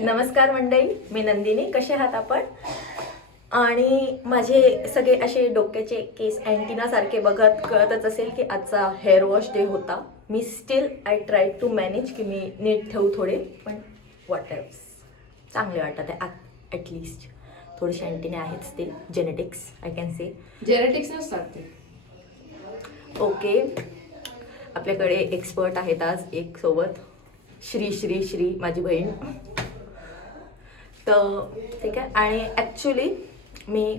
नमस्कार मंडळी, मी नंदिनी. कसे आहात आपण? आणि माझे सगळे असे डोक्याचे केस अँटिना सारखे बघत कळतच असेल की आजचा हेअर वॉश डे होता. मी still I try to manage की मी नीट ठेवू थोडे, पण वॉट एव्हर्स चांगले वाटत आहे. ॲटलिस्ट थोडेसे अँटिने आहेत steel. Genetics I can say. Genetics नसतात ते. ओके, आपल्याकडे एक्सपर्ट आहेत आज एक सोबत. श्री माझी बहीण. तर ठीक आहे. आणि ॲक्च्युली मी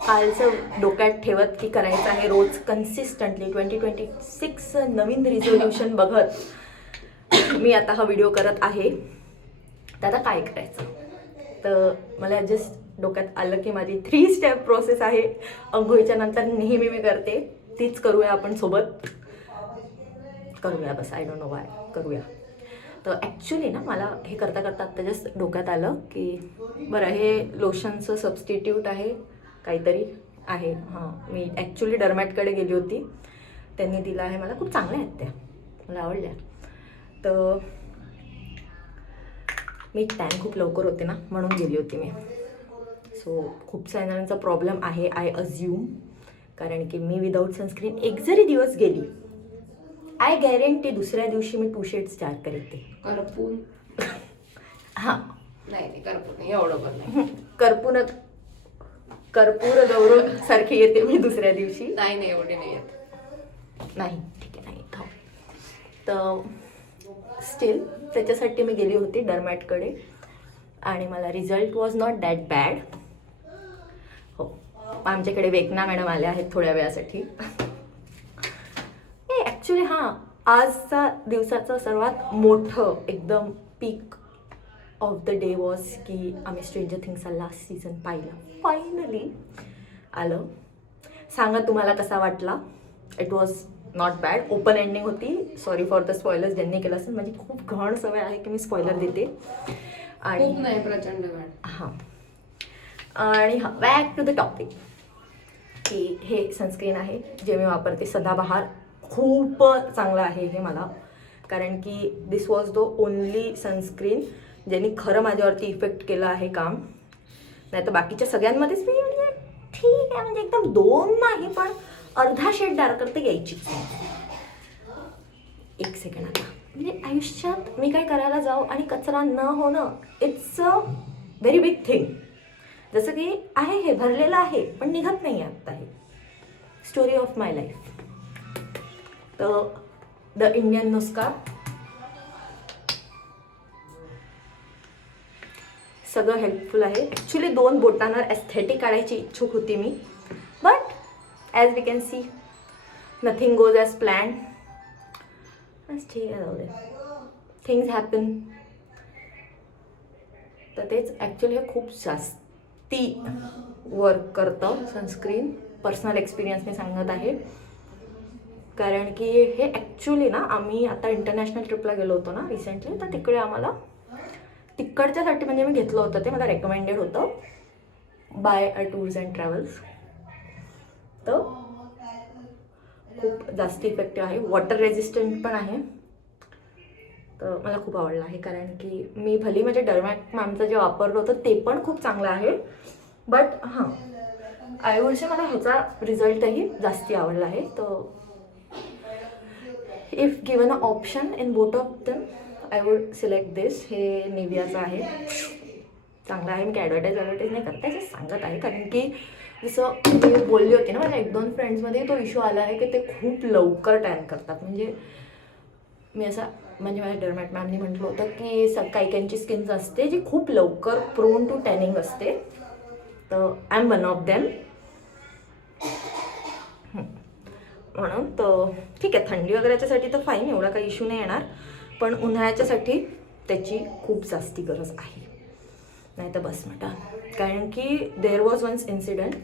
कालचं डोक्यात ठेवत की करायचं आहे रोज कन्सिस्टंटली 2026 नवीन रिझोल्युशन बघत मी आता हा व्हिडिओ करत आहे. तर आता काय करायचं, तर मला जस्ट डोक्यात आलं की माझी 3 स्टेप प्रोसेस आहे. अंघोळीच्या नंतर नेहमी मी करते, तीच करूया आपण सोबत. करूया बस, आय डोंट नो वाय, करूया. तर ॲक्च्युली ना मला हे करता करता आत्ता जस्ट डोक्यात आलं की बरं, हे लोशनचं सबस्टिट्यूट आहे काहीतरी आहे. हां, मी ॲक्च्युली डर्मॅटकडे गेली होती, त्यांनी दिलं आहे मला. खूप चांगल्या आहेत त्या, मला आवडल्या. तर मी टॅन खूप लवकर होते ना, म्हणून गेली होती मी. सो खूप जणांचा प्रॉब्लेम आहे आय अज्युम, कारण की मी विदाऊट सनस्क्रीन एक जरी दिवस गेली, आय गॅरंटी दुसऱ्या दिवशी मी 2 शेड्स चार करते. करपून हां, नाही करपून नाही, एवढं पण नाही. कर्पूर गौरव सारखी येते मी दुसऱ्या दिवशी. नाही एवढे नाही येत. नाही, ठीक आहे, नाही हो. तर स्टील त्याच्यासाठी मी गेली होती डर्मॅटकडे आणि मला result was not that bad. हो, आमच्याकडे वेगना मॅडम आल्या आहेत थोड्या वेळासाठी. ॲक्च्युली हां, आजचा दिवसाचं सर्वात मोठं एकदम पीक ऑफ द डे वॉज की आम्ही स्ट्रेंजर थिंग्सचा लास्ट सीझन पाहिला. फायनली आलं. सांगा तुम्हाला कसा वाटला. It was not bad. Open ending होती. सॉरी फॉर द स्पॉयलर्स ज्यांनी केलं असेल. माझी खूप घाण सवय आहे की मी स्पॉयलर देते. आणि खूप नाही, प्रचंड वेळ. हां, आणि हां, बॅक टू द टॉपिक की हे सनस्क्रीन आहे जे मी वापरते सदाबहार. खूप चांगलं आहे हे मला, कारण की दिस वॉज द ओनली सनस्क्रीन ज्यांनी खरं माझ्यावरती इफेक्ट केलं आहे काम. नाही तर बाकीच्या सगळ्यांमध्येच मी म्हणजे ठीक आहे, म्हणजे एकदम 2 नाही पण अर्धा शेड डार्कर तर यायचीच. एक सेकंड. आता म्हणजे आयुष्यात मी काय करायला जाऊ आणि कचरा न होणं, it's a very big thing. जसं की आहे हे भरलेलं आहे पण निघत नाही आहे आत्ता. हे स्टोरी ऑफ माय लाईफ. तर द इंडियन नुस्का सगळं हेल्पफुल आहे. ॲक्च्युली 2 बोटांवर एस्थेटिक काढायची इच्छुक होती मी, but as we can see nothing goes as plan. बस ठीक आहे, जाऊ दे, थिंग्स हॅपन. तर तेच ॲक्च्युली हे खूप जास्ती वर्क करतं सनस्क्रीन. पर्सनल एक्सपिरियन्स मी सांगत आहे, कारण की हे ॲक्च्युली ना आम्ही आता इंटरनॅशनल ट्रिपला गेलो होतो ना रिसेंटली, तर तिकडे आम्हाला तिकडच्यासाठी म्हणजे मी घेतलं होतं, ते मला रेकमेंडेड होतं बाय टूर्स अँड ट्रॅव्हल्स. तर खूप जास्त इफेक्टिव्ह आहे. वॉटर रेजिस्टंट पण आहे. तर मला खूप आवडलं आहे, कारण की मी भली म्हणजे डर्मॅट मॅमचं जे वापरलं होतं ते पण खूप चांगलं आहे, बट हां, आय वुड से मला ह्याचा रिझल्टही जास्ती आवडला आहे. तर if given a option in both of them I would select this. हे निव्हियाचं आहे, चांगलं आहे. मी काय ॲडव्हर्टाईज नाही करत, त्याचे सांगत आहे, कारण की जसं मी बोलली होती ना, माझ्या 1-2 फ्रेंड्समध्ये तो इश्यू आला आहे की ते खूप लवकर टॅन करतात. म्हणजे मी असं म्हणजे माझ्या डर्मॅट मॅमनी म्हटलं होतं की काही काहींची स्किन्स असते जी खूप लवकर प्रोन टू टॅनिंग असते. तर I am one of them. म्हणून तर ठीक आहे, थंडी वगैरेच्यासाठी तर फाईन, एवढा काही इश्यू नाही येणार, पण उन्हाळ्याच्यासाठी त्याची खूप जास्ती गरज आहे. नाही तर बस म्हटलं, कारण की देअर वॉज वन्स इन्सिडेंट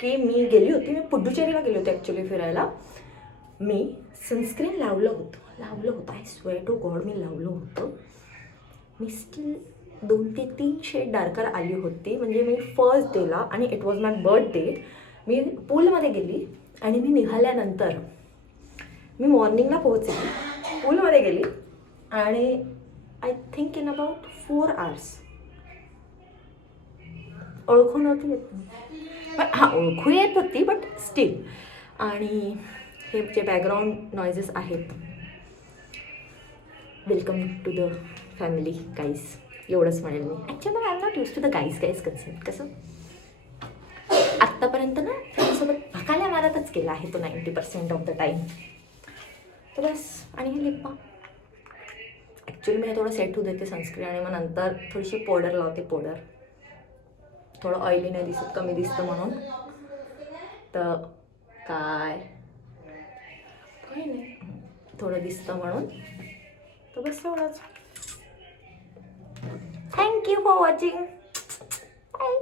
की मी गेली होती, मी पुडुचेरीला गेली होती ॲक्च्युली फिरायला. मी सनस्क्रीन लावलं होतं आय स्वेअर टू गॉड, मी लावलं होतं. मी स्टील 2 ते 3 शेड डार्कर आली होती. म्हणजे मी फर्स्ट डेला, आणि इट वॉज माय बर्थडे, मी पूलमध्ये गेली आणि मी निघाल्यानंतर मी मॉर्निंगला पोहोचली, पूलमध्ये गेली आणि I think in about 4 hours ओळखू नव्हती येत पण हां ओळखू येत होती बट स्टील. आणि हे जे बॅकग्राऊंड नॉइजेस आहेत, welcome to the family guys, एवढंच म्हणेल मी. Actually I am not use to the guys concept. कसं आत्तापर्यंत ना फ्रेंडसोबत भकाल्या मारतच केला आहे तो 90% ऑफ द टाईम. तर बस. आणि हे लिप बाम ॲक्च्युली मी थोडं सेट होऊ देते सनस्क्रीन आणि मग नंतर थोडीशी पावडर लावते. पावडर थोडं ऑइली नाही दिसत, कमी दिसतं म्हणून. तर काय नाही, थोडं दिसतं म्हणून. तर बस एवढंच. Thank you for watching. बाय.